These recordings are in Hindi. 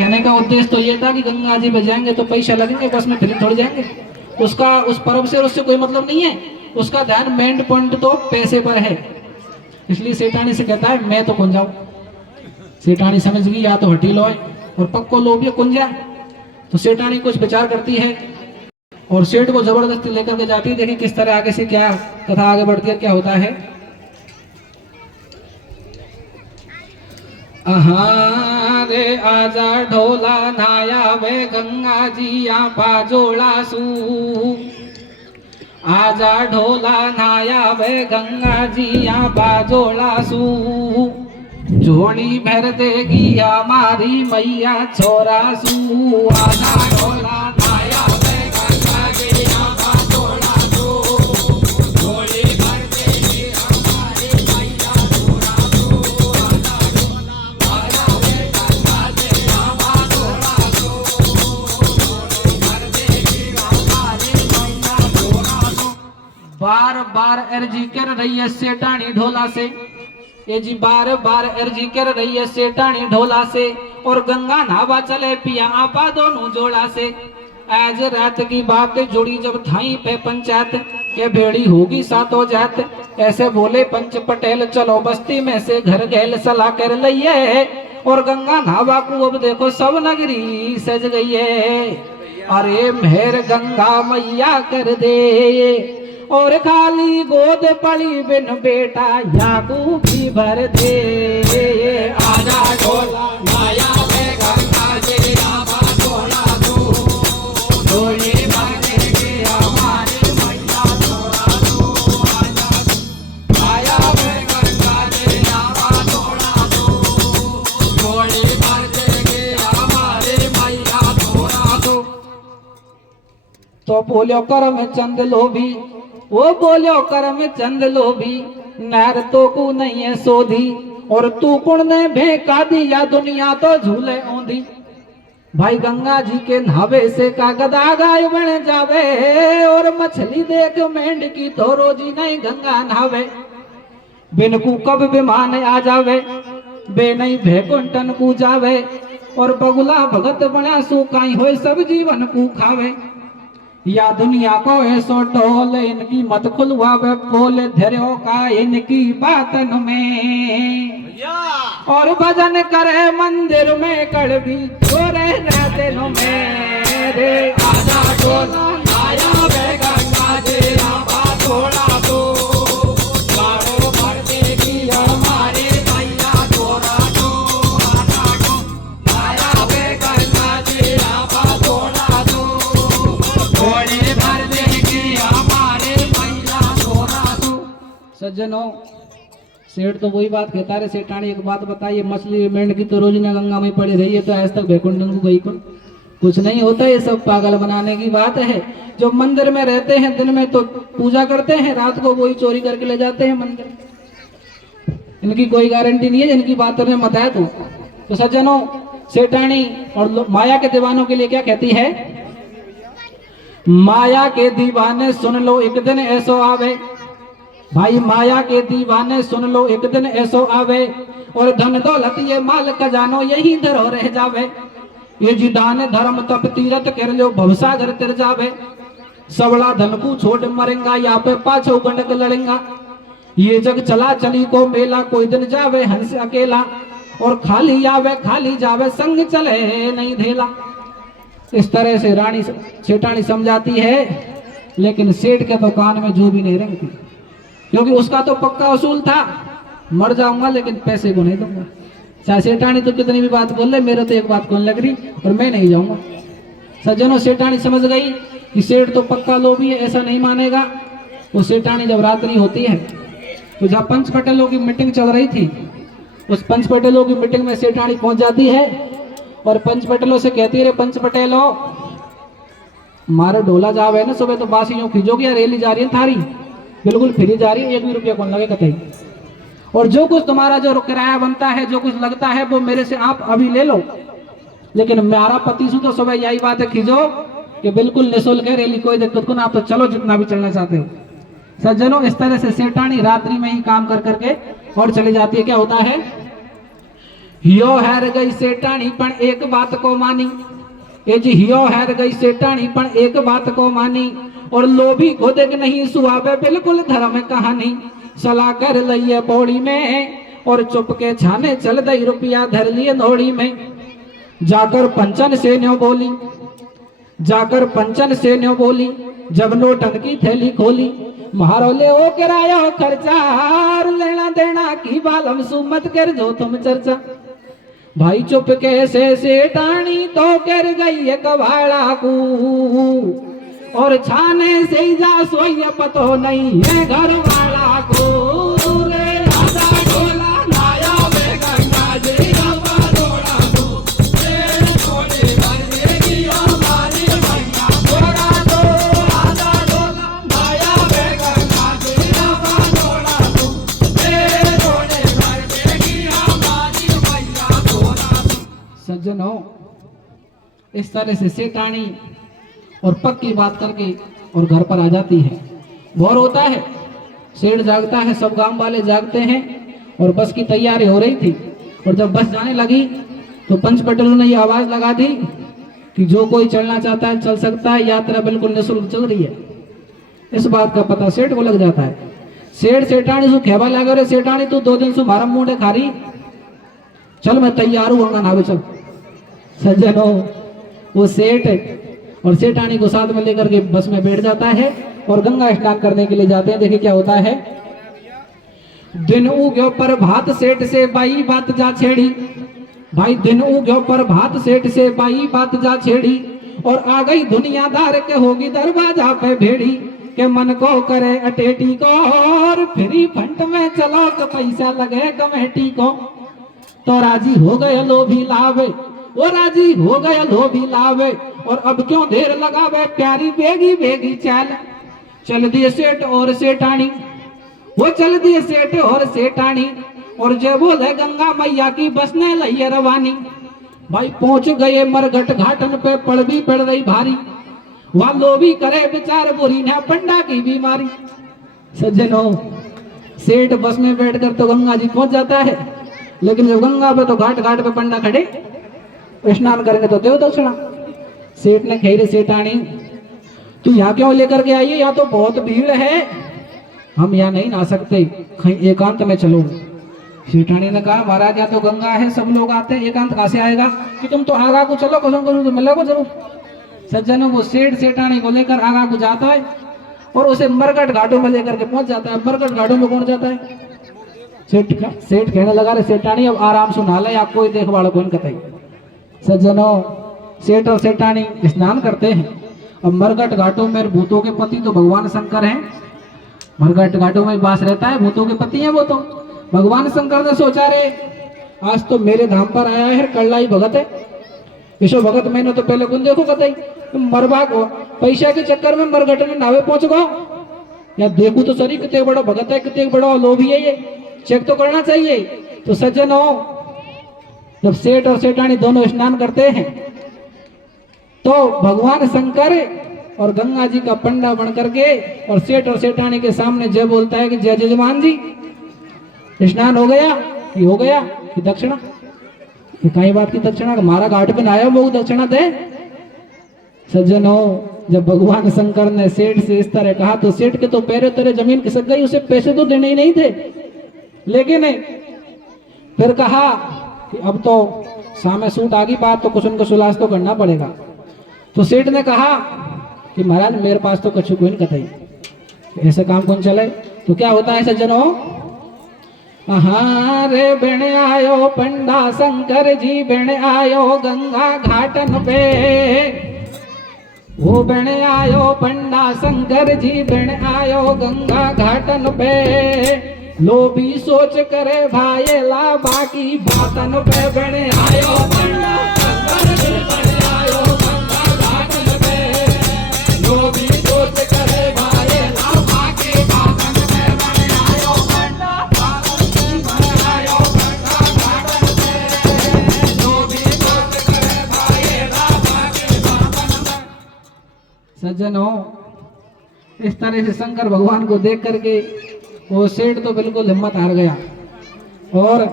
कहने का उद्देश्य तो ये था कि गंगा जी में जाएंगे तो पैसा लगेंगे, बस में फिर थोड़ी जाएंगे। उसका उस पर्व से उससे कोई मतलब नहीं है, उसका ध्यान मेन पॉइंट तो पैसे पर है। इसलिए सेठानी से कहता है मैं तो कौन जाऊं। सेठानी समझ गई या तो हटी लोए और पक्को लोभी कौन जाए। तो सेठानी कुछ विचार करती है और सेठ को जबरदस्ती लेकर के जाती है। देखिए किस तरह आगे से क्या कथा आगे बढ़ती है, क्या होता है। रे आजा ढोला नाया वे गंगा जी या बाजोड़ा सू। आजा ढोला नाया वे गंगा जी या बाजोड़ा सू। जोड़ी भर देगी हमारी मैया छोरा सू। आजा ढोला नाया वे गंगा जी या बाजोड़ा सू। जोड़ी भर देगी हमारी मैया छोरा सू। आजा ढोला वे गंगा जी या बाजोड़ा सू। जोड़ी भर देगी हमारी मैया छोरा सू। बार बार अर्जी कर रही है सेठानी ढोला से। ये जी बार बार अर्जी कर रही है सेठानी ढोला से। और गंगा नहावा चले पिया आपा दोनों जोड़ा से। आज रात की बात जुड़ी जब थाई पे पंचायत के भेड़ी होगी सातों जात। ऐसे बोले पंच पटेल चलो बस्ती में से घर गैल सलाह कर लइए। और गंगा नहावा को अब देखो सब नगरी सज गई है। अरे मेहर गंगा मैया कर दे। और खाली गोद पड़ी बिन बेटा याकू भी भर दे। आजा ढोला नाया वे गंगा जी या बाजोड़ा सू। जोड़ी भर देगी हमारी मैया छोरा सू। आया वे गंगा जी या बाजोड़ा सू। जोड़ी भर देगी हमारी मैया छोरा सू। तो बोलो करम चंद लोभी, वो बोलो करम चंद लोभी। नैर तो को नहीं है सोधी। और तू कुण ने भेका दिया दुनिया तो झूले औंधी। भाई गंगा जी के नहावे से का गदा गाय बन जावे। और मछली देख मेंढ की तो रोजी नहीं गंगा नहावे। बिन को कब विमान आ जावे। बे नहीं भेकुंटन को जावे। और बगुला भगत बना सुकाई हो सब जीवन को खावे। या दुनिया को ऐसो टोल इनकी मत खुलवावे पोल। धैर्यों का इनकी बातन में। और भजन करे मंदिर में कड़वी छोरे रहते में। रे आजा ढोला नाया वे गंगा जी या बाजोड़ा सू। बारो भर देगी हमारी मैया छोरा सू। आजा ढोला नाया वे गंगा जी या बाजोड़ा सू। जोड़ी भर देगी हमारी मैया छोरा सू। सज्जनों सेठ तो वही बात कहता है। सेठानी एक बात बताइए, मछली मेंढ की तो रोज ने गंगा में पड़ी रही है तो आज तक बैकुंठन को गई कुछ नहीं होता। ये सब पागल बनाने की बात है। जो मंदिर में रहते हैं दिन में तो पूजा करते हैं, रात को वही चोरी करके ले जाते हैं मंदिर। इनकी कोई गारंटी नहीं है जिनकी बात में मत है। तो सज्जनों सेठानी और माया के दीवानों के लिए क्या कहती है। माया के दीवाने सुन लो एक दिन ऐसो आवे। भाई माया के दीवाने सुन लो एक दिन ऐसो आवे। और धन दौलत ये माल खजानो यही धरो रह जावे। ये जी दान धर्म तप तीरथ कर लो भवसागर तिर जावे। सबला धन को छोड़ मरेंगा या पे पाछो गंडक लड़ेगा। ये जग चला चली को मेला कोई दिन जावे हंस अकेला। और खाली आवे खाली जावे संग चले नहीं धेला। इस तरह से रानी सेठानी समझाती है। लेकिन सेठ के दुकान में जो भी नहीं रंगती, क्योंकि उसका तो पक्का उसूल था मर जाऊंगा लेकिन पैसे को नहीं दूंगा। चाहे सेठानी तो कितनी भी बात बोल ले, मेरे तो एक बात कौन लग रही और मैं नहीं जाऊंगा। सज्जनों सेठानी समझ गई कि सेठ तो पक्का लोभी है, ऐसा नहीं मानेगा। वो सेठानी जब रात्रि होती है तो जब पंच पटेलों की मीटिंग चल रही थी, उस पंच पटेलों की मीटिंग में सेठानी पहुंच जाती है। और पंच पटेलों से कहती है, पंच पटेलों मारे ढोला जाव है ना सुबह तो बासी यूं खींचोगी यार, रैली जा रही है थारी बिल्कुल फ्री जा रही है, 1 भी रुपया कौन लगेगा कहीं। और जो कुछ तुम्हारा जो किराया बनता है, जो कुछ लगता है वो मेरे से आप अभी ले लो। लेकिन मेरा पति सु तो सुबह यही बात है खींचो कि बिल्कुल निःशुल्क है रैली, कोई दिक्कत को ना, आप तो चलो जितना भी चलना चाहते हो। सज्जनों इस तरह से सेठानी रात्रि में ही काम कर करके और चली जाती है। क्या होता है, हियो हैर गई सेठानी पण एक बात को मानी। ये जी हियो हैर गई सेठानी पण एक बात को मानी। और लोभी को देख नहीं सुहावे बिल्कुल धर्म कहानी। सलाह कर लइए पौड़ी में और चुपके छाने चल दई रुपया धर लिए नोड़ी में। जाकर पंचन से न्यो बोली, जाकर पंचन से न्यो बोली, जब नोटन की थैली खोली। मारो ले ओ किराया खर्चा लेना देना की बालम सुमत कर जो तुम चर्चा। भाई चुपके से सेठानी तो कर गई है कवाड़ा को। और छाने से जा सोई पतो नहीं है घर वाला को। रे राजा ढोला नाया वे गंगा जी रवा डोला दो। तेरे ढोले भर देगी हमारी मैया घोड़ा दो। राजा ढोला नाया वे गंगा जी रवा डोला दो। तेरे ढोले भर देगी हमारी मैया घोड़ा दो। सज्जनों, इस तरह से सेठानी और पक्की बात करके और घर पर आ जाती है। भोर होता है, सेठ जागता है, सब गांव वाले जागते हैं और बस की तैयारी हो रही थी। और जब बस जाने लगी तो पंच पटेलों ने ये आवाज लगा दी कि जो कोई चलना चाहता है चल सकता है, यात्रा बिल्कुल निःशुल्क चल रही है। इस बात का पता सेठ को लग जाता है। सेठ सेठानी सु खेबा लगा रे सेठानी तू 2 दिन से मारा मुंडे खा रही, चल मैं तैयार हूँ अंगन आवे चल। सज्जनों, वो सेठ और सेठानी को साथ में लेकर के बस में बैठ जाता है और गंगा स्नान करने के लिए जाते हैं। देखिए क्या होता है। दिन उग्यो पर भात सेठ से बाई बात जा छेड़ी। भाई दिन उग्यो पर भात सेठ से बाई बात जा छेड़ी। और आ गई दुनियादार के होगी दरवाजा पे भेड़ी। के मन को करे अटेटी को और फ्री फंड में चलो तो पैसा लगे कमेटी को। तो राजी हो गए लोभी लावे, वो राजी हो गया लोभी लावे। और अब क्यों देर लगावे प्यारी बेगी बेगी चाल। चल दिए सेठ और सेठानी, वो चल दिए सेठ और सेठानी। और जो बोले गंगा मैया की बसने लइए रवानी। भाई पहुंच गए मरघट घाटन पे पड़ भी पड़ रही भारी। वहां लोभी करे बेचार बुरी ना पंडा की बीमारी। सज्जनों, सेठ बस में बैठकर तो गंगा जी पहुंच जाता है, लेकिन जब गंगा पे तो घाट घाट पे पंडा खड़े, स्नान करेंगे तो देव दक्षिणा। सेठ ने कही रे सेठानी तू यहाँ क्यों लेकर के आई है, यहाँ तो बहुत भीड़ है, हम यहाँ नहीं नहा सकते, कहीं एकांत में चलो। सेठानी ने कहा महाराज यहाँ तो गंगा है, सब लोग आते हैं, एकांत कहाँ से आएगा कि तुम तो आगा को चलो, कसम करूँ तो मिलो को जरूर। सज्जनों, वो सेठ सेठानी को लेकर आगा को जाता है और उसे मरघट घाटों में लेकर के पहुंच जाता है। मरघट घाटों में कौन जाता है? सेठ कहने लगा रे सेठानी अब आराम से नहा ले, आप कोई देखभाल कौन कतई। सज्जनों, सेठ और सेठानी स्नान करते हैं। अब मरघट घाटों में भूतों के पति तो भगवान शंकर हैं। मरघट घाटों में वास रहता है, भूतों के पति हैं वो तो। भगवान शंकर ने सोचा रे आज तो मेरे धाम पर आया है कल्लाई भगत है, इसो भगत मैंने तो पहले कौन देखो कतई, तुम मरबा को पैसा के चक्कर में मरघट में नावे पहुंच गो। या देखू तो सरी कितने बड़ा भगत है, कितने बड़ा लोभी है, ये चेक तो करना चाहिए। तो सज्जनों, जब सेठ और सेठानी दोनों स्नान करते हैं तो भगवान शंकर और गंगा जी का पंडा बन करके और सेठ और सेठानी के सामने जय बोलता है कि जय जजमान जी स्नान हो गया कि हो गया कि दक्षिणा, ये कई बात की दक्षिणा, हमारा घाट पे आया वो दक्षिणा दे। सज्जनों, जब भगवान शंकर ने सेठ से इस तरह कहा तो सेठ के तो पैरों तेरे जमीन खिसक गई, उसे पैसे तो देने ही नहीं थे। लेकिन फिर कहा कि अब तो सामने सूट आ गई बात, तो कुछ उनको सुलास तो करना पड़ेगा। तो सेठ ने कहा कि महाराज मेरे पास तो कछु कोई कथई, ऐसे काम कौन चले। तो क्या होता है सज्जनों, हाँ रे बेण आयो पंडा शंकर जी, बेण आयो गंगा घाटन पे। वो बेण आयो पंडा शंकर जी, बेण आयो गंगा घाटन पे। लोभी सोच करे भाई ला बाकी बातन पे। बेण आयो पंडा शंकर जी, बेण आयो गंगा घाटन पे। लोभी सोच करे भाई ला बाकी बातन पे। बेण आयो पंडा शंकर जी, बेण आयो गंगा घाटन पे। लोभी सोच करे भाई ला बाकी बातन पे। सज्जनों, इस तरह से शंकर भगवान को देख करके वो सेठ तो बिल्कुल हिम्मत हार गया। और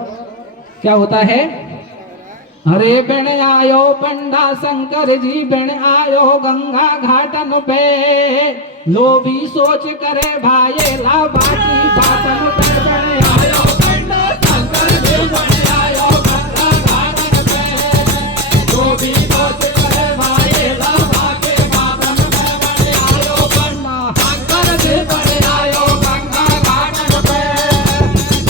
क्या होता है, अरे बेण आयो पंडा शंकर जी, बेण आयो गंगा घाटन पे, लोभी सोच करे भाई ला बाकी बातन पे। बेण आयो पंडा शंकर जी, बेण आयो गंगा घाटन पे, लोभी सोच करे भाई ला बाकी बातन पे। बेण आयो पंडा शंकर जी, बेण आयो गंगा घाटन पे,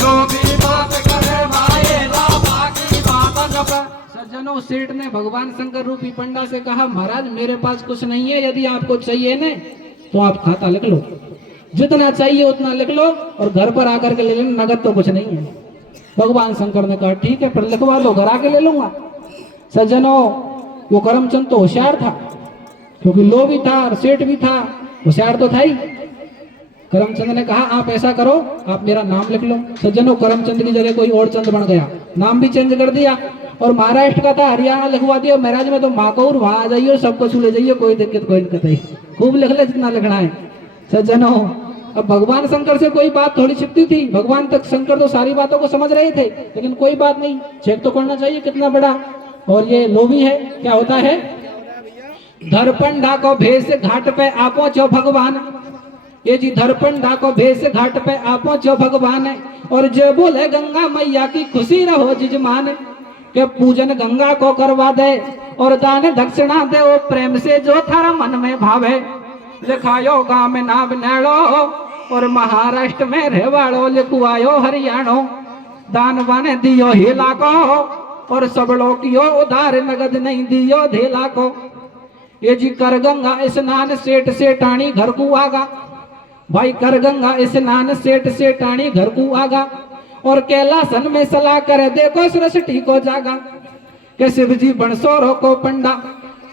लोभी सोच करे भाई ला बाकी बातन पे। सज्जनों, सेठ ने भगवान शंकर रूपी पंडा से कहा, महाराज मेरे पास कुछ नहीं है, यदि आपको चाहिए न तो आप खाता लिख लो, जितना चाहिए उतना लिख लो और घर पर आकर के ले लेना, नगद तो कुछ नहीं है। भगवान शंकर ने कहा ठीक है, फिर लिखवा लो, घर आके ले लूंगा। सज्जनों, वो करमचंद तो होशियार था, क्योंकि लोभी था और सेठ भी था, होशियार तो था ही। करमचंद ने कहा आप ऐसा करो, आप मेरा नाम लिख लो। सज्जनों, करमचंद की जगह कोई और चंद बन गया, नाम भी चेंज कर दिया और महाराष्ट्र का था हरियाणा लिखवा दिया। महाराज में तो माकौर, वहां आ जाइए, सबको छू ले जाइए, कोई दिक्कत कोई नहीं, खूब लिख ले जितना लिखना है। सज्जनों, अब भगवान शंकर से कोई बात थोड़ी छिपती थी, भगवान तक शंकर तो सारी बातों को समझ रहे थे, लेकिन कोई बात नहीं, चेक तो करना चाहिए कितना बड़ा। और ये लोभी है, क्या होता है, धरपंडा को भेष घाट पे आ पहुंचो भगवान, ये जी धरपंडा को भेष घाट पे आ पहुंचो भगवान, और जो बोले गंगा मैया की खुशी रहो जिजमान, के पूजन गंगा को करवा दे और दान दक्षिणा दे, वो प्रेम से जो थारा मन में भावे, लिखायो गांव में नाम नेड़ो और महाराष्ट्र में रेवाड़ो, लिखवायो हरियाणो, दान बाने दियो हिला को और सबड़ो कियो उधार, नगद नहीं दियो धेला को। ये जी कर गंगा स्नान सेठ से टाणी घर को आगा, भाई कर गंगा स्नान सेठ से टाणी घर को आगा, और कैलासन में सलाह करे देखो सृष्टि को जागा, के शिव जी बणसोरो को पंडा,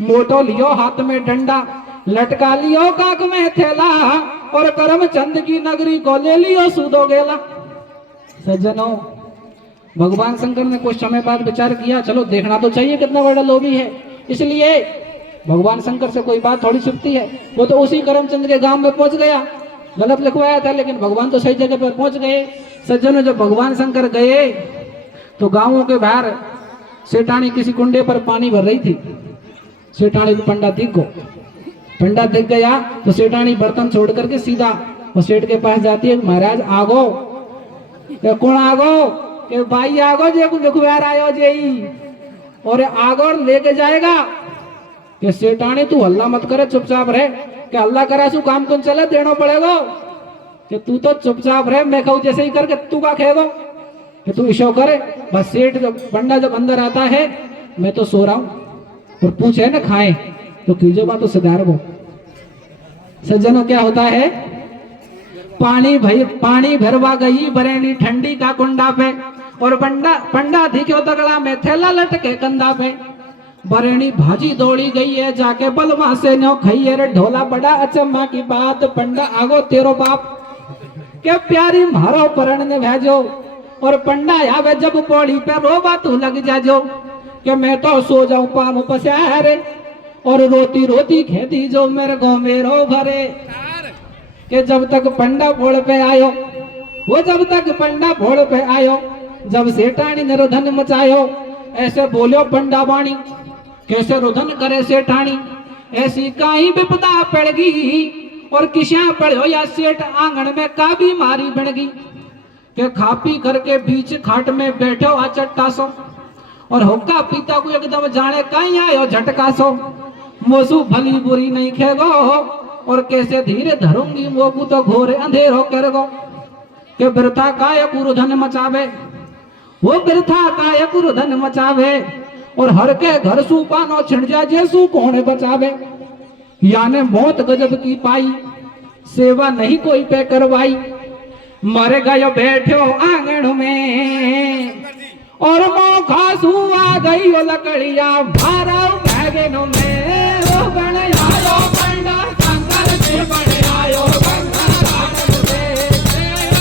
मोटो लियो हाथ में डंडा, लटका लियो काक में थैला, और करमचंद की नगरी को ले लियो सूदो गेला। सज्जनों, भगवान शंकर ने कुछ समय बाद विचार किया, चलो देखना तो चाहिए कितना बड़ा लोभी है, इसलिए भगवान शंकर से कोई बात थोड़ी छुपती है। वो तो उसी करमचंद के गांव में पहुंच गया, गलत लिखवाया था, लेकिन भगवान तो सही जगह पर पहुंच गए। सज्जनों, जब भगवान शंकर गए तो गांवों के बाहर सेठानी किसी कुंडे पर पानी भर रही थी। सेठानी को पंडा दिख गया तो सेठानी बर्तन छोड़ करके सीधा वो सेठ के पास जाती है, महाराज आगो, कौन आगो, के भाई आगो जे को लिखवा आयो जेई, और आगो लेके जाएगा। कि सेठानी तू हल्ला मत करे, चुपचाप रहे, कि हल्ला करा सु काम कौन चले, देना पड़ेगा, कि तू तो चुपचाप रहे, मैं कहूँ जैसे ही करके तू का खेगो, कि तू इशो करे। बस सेठ जब पंडा जब अंदर आता है, मैं तो सो रहा हूँ, और पूछे ना खाए तो कीजिए बात तो सुधार वो। सज्जनों, क्या होता है, पानी भरवा गई बरेली ठंडी का कुंडा पे, और पंडा दिखो तगड़ा में थैला लटके कंधा पे, बरेणी भाजी दौड़ी गई है जाके बलवा से नो खइए रे ढोला, बड़ा अचम्मा की बात, पंडा आगो तेरो बाप, के प्यारी मारो परण ने भेजो, और पंडा आवे जब पौड़ी पे रोबा तू लग जाजो, कि मैं तो सो जाऊं पाम पसारे, और रोती रोती खेती जो मेरे गो मेरो भरे। कि जब तक पंडा भोड़ पे आयो, वो जब तक पंडा भोड़ पे आयो, जब सेठानी ने रुधन मचायो, ऐसे बोलो पंडा वाणी, कैसे रुधन करे सेठानी, ऐसी काई विपदा पड़गी, और किसिया पड़ो या सेठ आंगन में का बीमारी बणगी, के खा पी करके बीच खाट में बैठो आ चट्टा सो, और हुक्का पीता को एकदम जाने कहीं आयो झटका सो, मोसू भली बुरी नहीं खेगो, और कैसे धीरे धरूंगी मोकू तो घोर अंधेरो करगो, के वृथा काय कुरुधन मचावे, वो वृथा काय कुरुधन मचावे, और हर के घर सू पानो छिड़ जा जेसू कौन बचावे, याने मौत गजब की पाई, सेवा नहीं कोई पे करवाई, मर गयो बैठो आंगन में, और मौखा सुआ गई लकड़िया भारा मैगनो में, वो बन आयो पंडा शंकर जी, बन आयो गंगा घाट पे,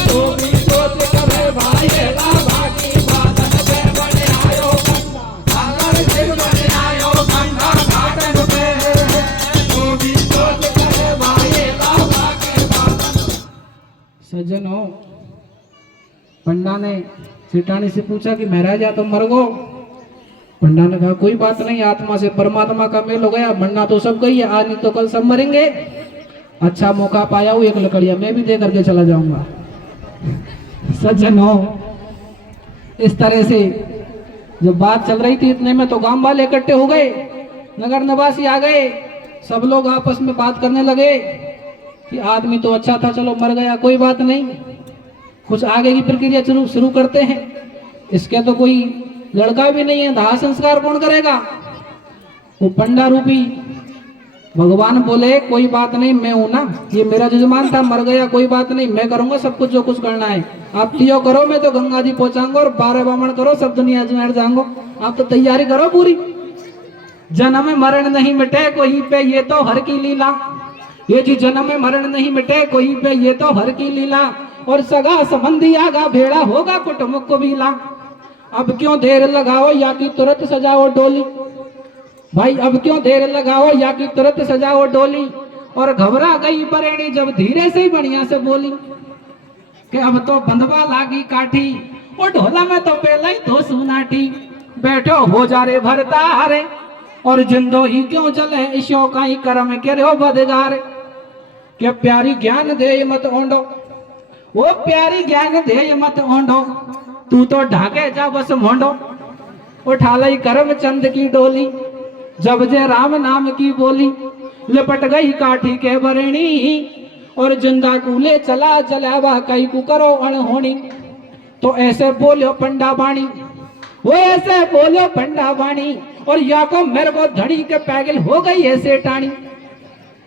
तो भी सोच करे भाई ला बाकी बातन पे, बन आयो पंडा शंकर जी, बन आयो गंगा घाट पे, तो भी सोच करे भाई ला बाकी बातन। सज्जनों, पंडा ने सेठानी से पूछा कि महाराज या तो मर गो, पंडा ने कहा कोई बात नहीं, आत्मा से परमात्मा का मेल हो गया, मरना तो सब गई है, आज नहीं तो कल सब मरेंगे। अच्छा मौका पाया हूँ, एक लकड़िया मैं भी दे करके चला जाऊंगा। सज्जनों, इस तरह से जब बात चल रही थी इतने में तो गांव वाले इकट्ठे हो गए, नगर निवासी आ गए, सब लोग आपस में बात करने लगे कि आदमी तो अच्छा था, चलो मर गया कोई बात नहीं, कुछ आगे की प्रक्रिया शुरू करते हैं। इसके तो कोई लड़का भी नहीं है, दाह संस्कार कौन करेगा? वो पंडा रूपी भगवान बोले कोई बात नहीं, मैं हूं ना, ये मेरा जजमान था, मर गया कोई बात नहीं, मैं करूंगा सब कुछ जो कुछ करना है। आप तियो करो, मैं तो गंगा जी पहुंचाऊंगा, और 12 बामण करो, सब दुनिया जुमेर जाऊंगा। आप तो तैयारी करो पूरी। जन्म मरण नहीं मिटे कोई पे, ये तो हर की लीला। ये जी जन्म मरण नहीं मिटे कोई पे, ये तो हर की लीला। और सगा संबंधी आगा भेड़ा होगा कुटुंब कबीला। अब क्यों देर लगाओ, या कि तुरंत सजाओ डोली। भाई अब क्यों देर लगाओ, या कि तुरंत सजाओ डोली। और घबरा गई बरेणी जब धीरे से ही बढ़िया से बोली कि अब तो बंधवा लागी काठी, वो ढोला में तो पहले ही दो सुनाटी। बैठो हो जा रे भरता रे, और जिंदो ही क्यों चले ईशो का ही कर्म के रो बदगार। क्या प्यारी ज्ञान दे मत ओंडो, वो प्यारी ज्ञान दे मत ओंडो, तू तो ढाके जा बस मोंडो। उठा लई करम चंद की डोली, जब जे राम नाम की बोली। लिपट गई काठी के बरेणी, और जिंदा कूले चला चलावा कई को करो अनहोनी। तो ऐसे बोलो पंडा बाणी, वो ऐसे बोलो पंडा बाणी। और या को मेरे को धड़ी के पैगल हो गई ऐसे टाणी।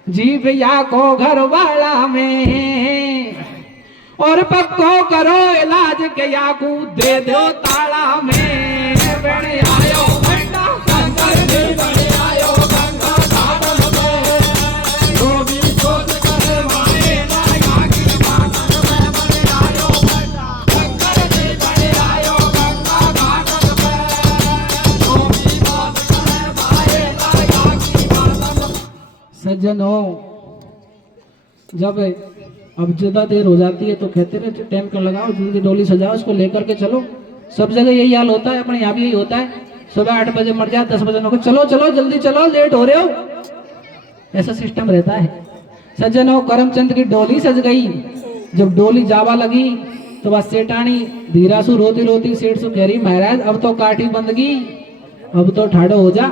जीव या को घर वाला में, और पक्को करो इलाज के या को दे दो ताला में। बड़े आयो पंडा शंकर जी, बड़े आयो गंगा घाटन में, जो भी सोच करे माने लाया की मानन में। बड़े आयो पंडा शंकर जी, बड़े आयो गंगा घाटन में, जो भी बात करे माने लाया की मानन में। सज्जनों, जब अब ज्यादा देर हो जाती है तो कहते रहे टाइम क्यों लगाओ, जल्दी डोली सजाओ, इसको लेकर के चलो। सब जगह यही हाल होता है, अपने यहाँ भी यही होता है। सुबह 8 बजे मर जाए, 10 बजे नौकर, चलो चलो जल्दी चलो, लेट हो रहे हो, ऐसा सिस्टम रहता है। सज्जनों, करमचंद की डोली सज गई। जब डोली जावा लगी तो बस सेठानी धीरासु रोती रोती सेठ सु कह रही, महाराज अब तो काठी बंदगी, अब तो ठाड़ो हो जा।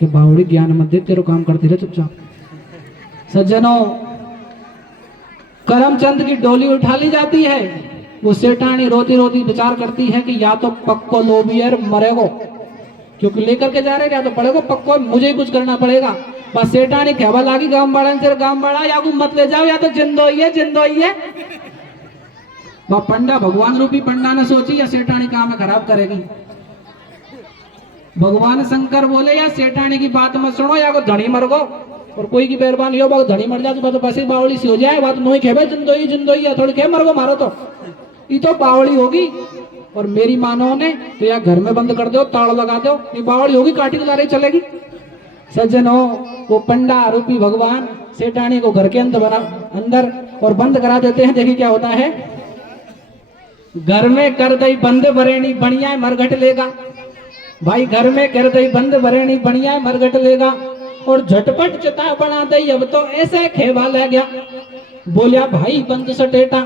कि बावड़ी ज्ञान मत दे, तेरे काम करती रहे चुपचाप। सज्जनों, करमचंद की डोली उठा ली जाती है। वो सेठानी रोती रोती विचार करती है कि या तो पक्को लोबियर मरेगो, क्योंकि लेकर के जा रहे, या तो पड़ेगो पक्को, मुझे ही कुछ करना पड़ेगा। बस सेठानी कहवा लागी गांव बाड़ा से, गांव बाड़ा या को मत ले जाओ, या तो जिंदो ही है, जिंदो ही है। वह पंडा भगवान रूपी पंडा ने सोची या सेठानी काम खराब करेगी। भगवान शंकर बोले या सेठानी की बात मत सुनो, या को धनी मर गो, और कोई की मेहरबानी हो बात धनी मर जाए तो बस ही बावली सी हो जाए। बात नोई खेबे जिंदो ही थोड़ी खे मर गो, मारो तो ये तो बावली होगी। और मेरी मानो ने तो या घर में बंद कर दो, ताला लगा दो, ये बावली होगी, काटी के लारे चलेगी। सज्जनों, वो पंडा रूपी भगवान सेठानी को घर के अंदर और बंद करा देते हैं। देखिए क्या होता है, घर में कर दई बंद बरेणी बढ़िया मरघट लेगा। भाई घर में कर दई बंद बरेणी बढ़िया मरघट लेगा, और झटपट चिता बना दई, अब तो ऐसे खेवा ले गया। बोलिया भाई बंद सटेटा,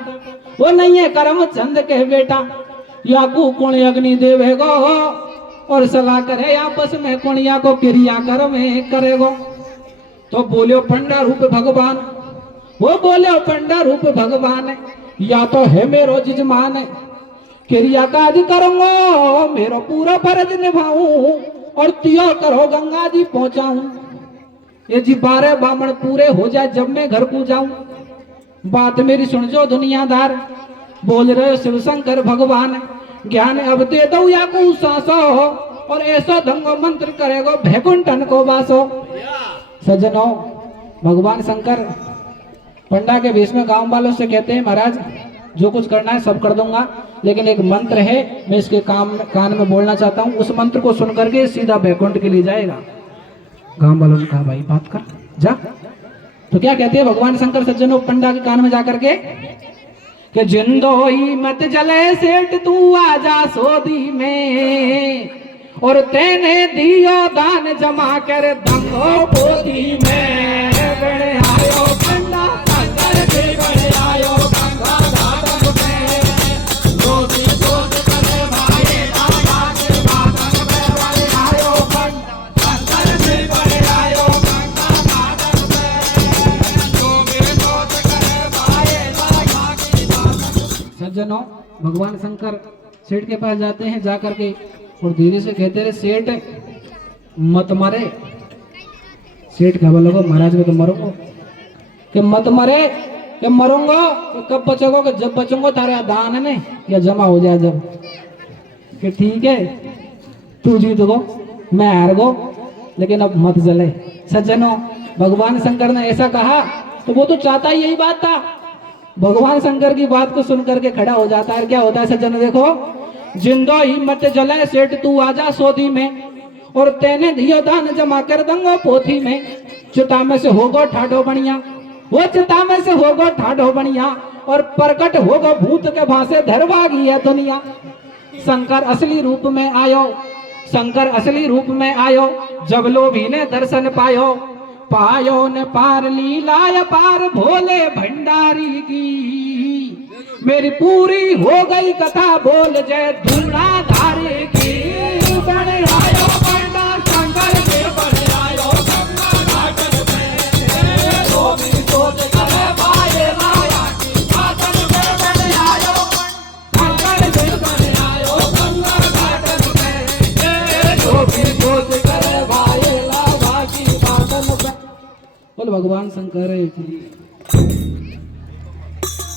वो नहीं है करम चंद के बेटा, या को कुण अग्नि देवेगो, और सलाह करे आपस में कुणिया को क्रिया कर में करेगो। तो बोलियो पंडा रूप भगवान, वो बोलियो पंडा रूप भगवान, या तो है मेरो जजमान, क्रिया काज करूंगा मेरो पूरा फर्ज निभाऊं, और तियो करो गंगा जी पहुंचाऊं। ये जी 12 बामण पूरे हो जाए जब मैं घर को जाऊं। बात मेरी सुन जो दुनियादार, बोल रहे शिव शंकर भगवान, ज्ञान अब दे दो या को सासो, और ऐसा दंग मंत्र करेगो भैकुंठन को वासो। सज्जनों, भगवान शंकर पंडा के वेश में गांव वालों से कहते हैं, महाराज जो कुछ करना है सब कर दूंगा, लेकिन एक मंत्र है मैं इसके कान में बोलना चाहता हूँ, उस मंत्र को सुन करके सीधा बैकुंठ के लिए जाएगा। गांव वालों ने कहा भाई बात कर जा। तो क्या कहते हैं भगवान शंकर सज्जनों पंडा के कान में जाकर के कि जिंदो ही मत जले सेठ तू आजा सोदी में, और तेने दियो दान जमा कर दंगो पोथी में बड़े आयो पंडा शंकर के बड़े आयो गंगा घाट में रोजी सोच करे भाई बाबा के बातन में बड़े आयो पंडा शंकर के बड़े आयो गंगा घाट में रोजी सोच करे भाई बाबा की बातन। सज्जनों, भगवान शंकर सेठ के पास जाते हैं, जाकर के और धीरे से कहते रहे सेठ मत मरे। सेठ कहने लगा महाराज मैं तो मरूंगा। कि मत मरे, कि मरूंगा तो कब बचोगे? कि जब बचूंगा तारे दान है ना या जमा हो जाए जब। कि ठीक है तू जीत गो मैं हार गो, लेकिन अब मत जले। सज्जनों, भगवान शंकर ने ऐसा कहा तो वो तो चाहता ही यही बात था। भगवान शंकर की बात को सुन करके खड़ा हो जाता है। क्या होता है सज्जनों, देखो, जिंदो ही मत जले सेठ तू आजा सोधी में, और तेने दियो दान जमा कर दंगो पोथी में। चिता में से होगो ठाडो बनिया, वो चिता में से होगो ठाडो बनिया, और प्रकट होगो भूत के भाषे धरवागी है दुनिया। शंकर असली रूप में आयो, शंकर असली रूप में आयो, जब लोभी ने दर्शन पायो। पायो ने पार लीलाय पार भोले भंडारी की, मेरी पूरी हो गई कथा बोल जय धूणा धारे की। बड़े आयो पंडा शंकर के बड़े आयो गंगा घाट में रोगी सोच करे भाई माया की बातन में बड़े आयो शंकर के बड़े आयो गंगा घाट में रोगी सोच करे भाई लाभा की बातन में। बोल भगवान शंकर है।